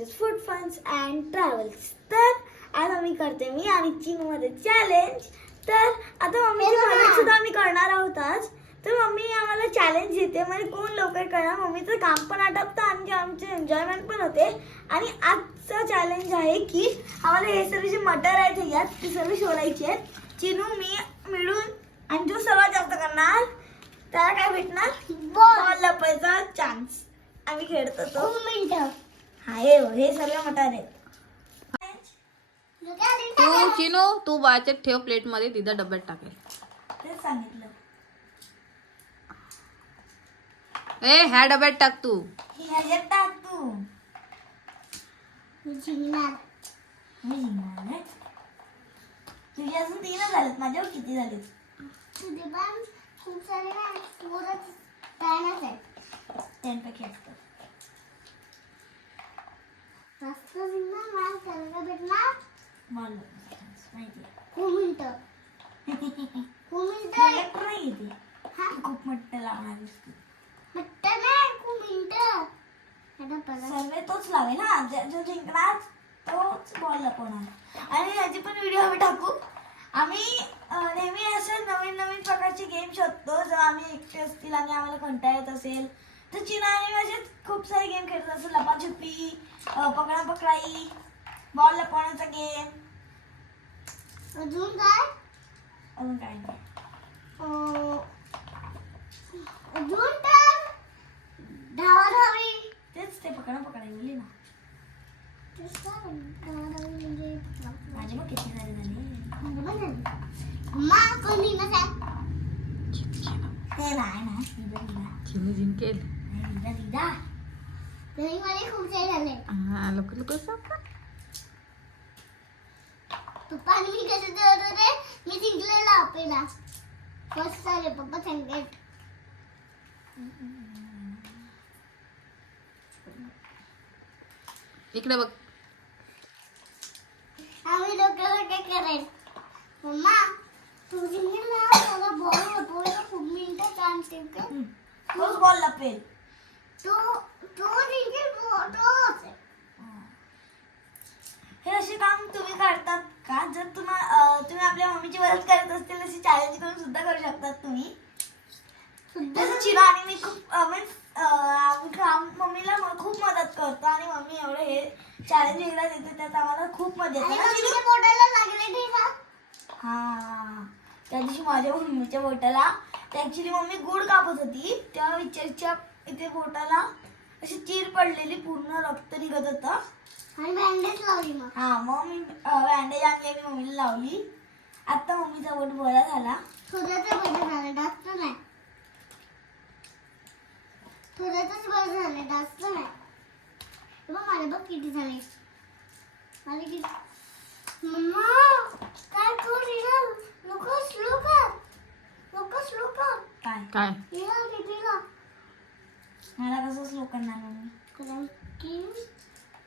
म्हणजेच food फन्स and travels. तर आज आम्ही करते मी आणि चीनमध्ये चॅलेंज. तर आता मम्मीची मदत सुद्धा आम्ही करणार आहोत आज. तर मम्मी आम्हाला चॅलेंज देते म्हणजे कोण लवकर करणार. मम्मीचं काम पण आटपतं आणि आमचे एन्जॉयमेंट पण होते. आणि आजचं चॅलेंज आहे की आम्हाला हे सर्व जे मटर आहेत ह्यात ते सर्व शोधायचे आहेत. चिनू मी मिळून आणि जो सर्वात जास्त करणार त्याला काय भेटणार, बॉल लपायचा चान्स. आम्ही खेळतो तो मिनिट. हा हे सर्व मटार आहेत. तू चिनू तू बाच्यात ठेव प्लेट मध्ये, तिथं डब्यात टाकेल. तेच सांगितलं. ए ह्या डब्यात टाक तू. ह्याच्यात टाक तू. मी जिंकणार नाही. तुझे अजून 3 झालेत, माझ्यावर किती झालेत? तुझे पण खूप सारे त्यांपैकी असतात. जास्त जिंकणार मला त्याला भेटणार मला माहिती खूप मिनिटं नाही येते. खूप मोठं लावणार सर्वे तोच लावेल ना. जो जिंकणार तोच बॉल लपवणार. आणि याची पण व्हिडिओ आम्ही टाकू. आम्ही नेहमी असं नवीन नवीन प्रकारचे गेम शोधतो. जर आम्ही एकटे असतील आणि आम्हाला कंटाळा येत असेल तर चिना आणि असेच खूप सारे गेम खेळतात. असं लपाछपी, पकडा पकडाई, बॉल लपवण्याचा गेम. अजून काय नाही. अजून तर धावाधावी. तेच ते पकडा पकडाई बोलली ना. माझे मग किती सारे झाले. हे नाही ना चिनू जिंकेल. खूप सारे झाले. हा लोक लोक पप्पा आणि मी कसे खेळत होते. मी जिंकलेला पहिला फर्स्ट झाले. पप्पा सांगत इकडे बघ. आम्ही लोकांना काय करायचं. मम्मा तू जिंकला मला बॉल लपवायला खूप मिनिटं चान्स देते. तोच बॉल लपेल. तो जिंकेल तोच. हे असे काम तुम्ही करतात का? जर तुम्ही आपल्या मम्मीची मदत करत असतील अशी चॅलेंज करून सुद्धा करू शकतात तुम्ही. जसं चिरा आणि मी खूप मम्मीला खूप मदत करतो आणि मम्मी एवढं हे चॅलेंज एकदा देते त्यात आम्हाला खूप मजा येते. बोटाला लागले हा त्या दिवशी माझ्या मम्मीच्या बोटाला ऍक्च्युली मम्मी गुड कापत होती तेव्हा विचारच्या इथे बोटाला अशी चीर पडलेली, पूर्ण रक्त निघत होतं आणि बँडेज लावली. मग मग मी बँडेज आणली आणि मम्मीला लावली. आता मम्मीचा बोट बरा झाला. थोड्याचा बरं झालं, जास्त नाही. थोड्याच बरं झालं, जास्त नाही. बघ माझे बघ किती झाले. मला किती. मम्मा काय करू. लोक स्लो कर. काय मला कसं स्लो करणार मम्मी. कारण की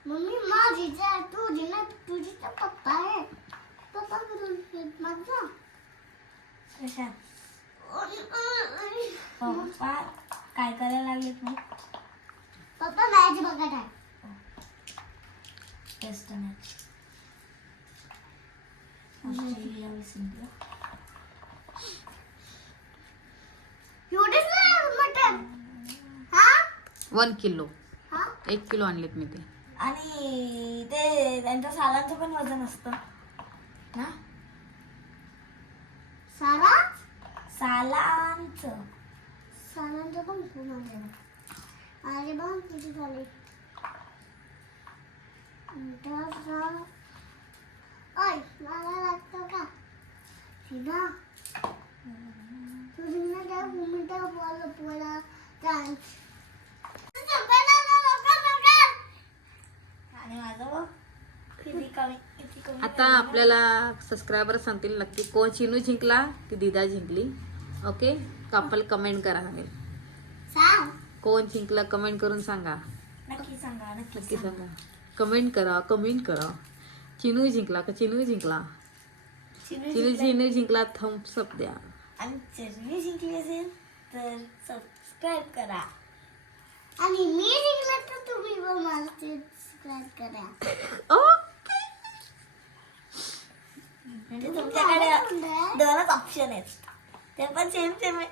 मम्मी माझी तुझी ना, तुझी तर पप्पा आहे. पप्पा करून माझा कशा पप्पा काय करायला लागलेत मग. पप्पा मॅच बघत आहे. टेस्ट मॅच ऑस्ट्रेलिया विरुद्ध. मटन 1 किलो 1 किलो आणलेत मी ते. आणि ते त्यांच्या सालांचं पण वजन असतं ना. सालांचं पण खूप वजन. अरे बघ किती झाले. मला लागतं का सीधा तुझी त्या भूमीच्या बॉल लपवायला चान्स. आणि माझं किती कमी. आता आपल्याला सबस्क्रायबर सांगतील नक्की कोण चिनू जिंकला की दिदा जिंकली. ओके तर आपल्याला कमेंट करा. सांग कोण जिंकला कमेंट करून सांगा. नक्की सांगा. कमेंट करा. चिनू जिंकला का चिनू जिंकला. चिनू जिंकला थम्स अप द्या. आणि चिनू जिंकली असेल तर सबस्क्राईब करा. आणि मी जिंकला तर तुम्ही मला सबस्क्राईब करा. ओके. म्हणजे तुमच्याकडे दोनच ऑप्शन आहेत, ते पण सेम आहे.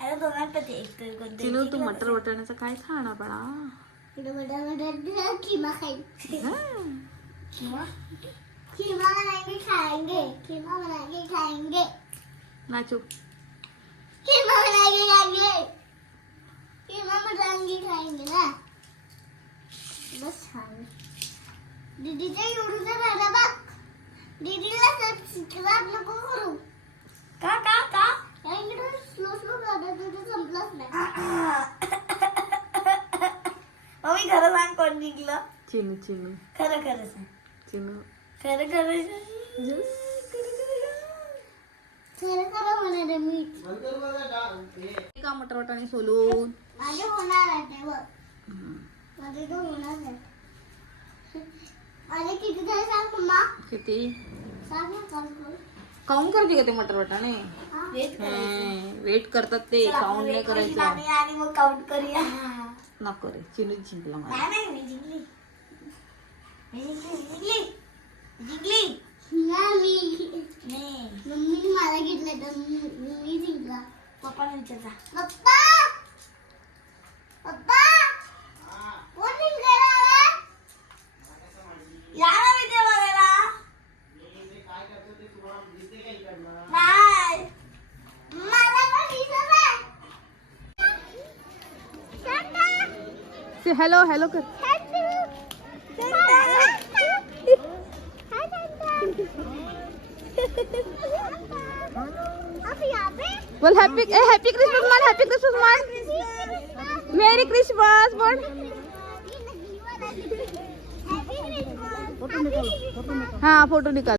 आता दोघांपैकी एक तर कोणतं चिनू तू मटर वाटाण्याचं काय खाणार बाळा? खिमा खाएंगे. हा. खिमा बनाएंगे खाएंगे. खिमा बनाएंगे खाएंगे. नाचू. खिमा बनाएंगे खाएंगे. खिमा बनाएंगे खाएंगे ना. बस छान. दीदीच्या एवढूचा राडा बघ. दीदीला सबस्क्राईब नको करू. का का का? स्लो स्लो राडा तुझं संपलंच नाही. मम्मी खरं सांग कोण जिंकलं? चिनू चिनू खरं खरं सांग. चिनू. खरं खरं सांग. खरं खरं म्हणाले मी. का मटर वाटाणे सोलून माझे होणार आहे ते बघ. माझे तो होणार आहे. माझे किती झाले सांग मम्मा. किती सांग ना काउंट करू. काउंट करते का ते मटर वाटाणे? वेट वेट करतात ते, काउंट नाही करायचं. आणि मग काउंट करूया. नको रे, चिनू जिंकला मला. नाही नाही, मी जिंकली. मी जिंकली. जिंकली. मम्मी मला घेतलं तर मी जिंकला. पप्पाने विचारता. पप्पा पप्पा कोण जिंकला? या ना मी ते बघायला. नाही मला पण दिसत आहे. से हॅलो हॅलो कर. बोल हॅपी हॅपी क्रिसमस मान, हॅपी क्रिसमस मान, मेरी क्रिसमस बोल. हाँ फोटो निकाल.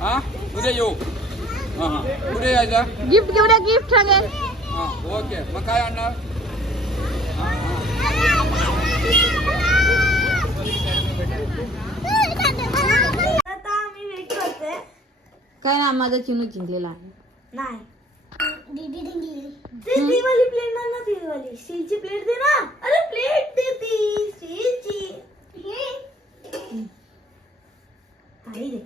हा उद्या येऊ. हा हा उद्या यायचा. गिफ्ट घेऊया, गिफ्ट सांगे. हा ओके. मग काय आणणार? आता आम्ही वेट करते. काय ना माझा चिनू जिंकलेला आहे. नाही दीदी जिंकली. ती वाली प्लेट ना, ती वाली स्टीलची प्लेट दे ना. अरे प्लेट दे ती स्टीलची. हे काही दे.